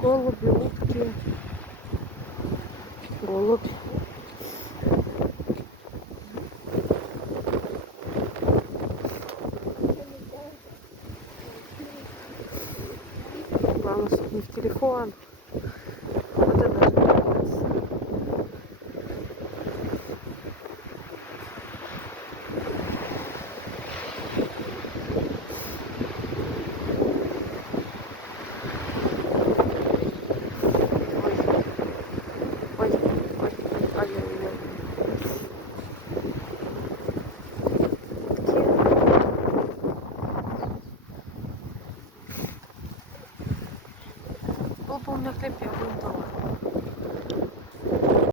Голуби, утки. Голубь. Главное, чтобы не в телефон. Вот это же нравится.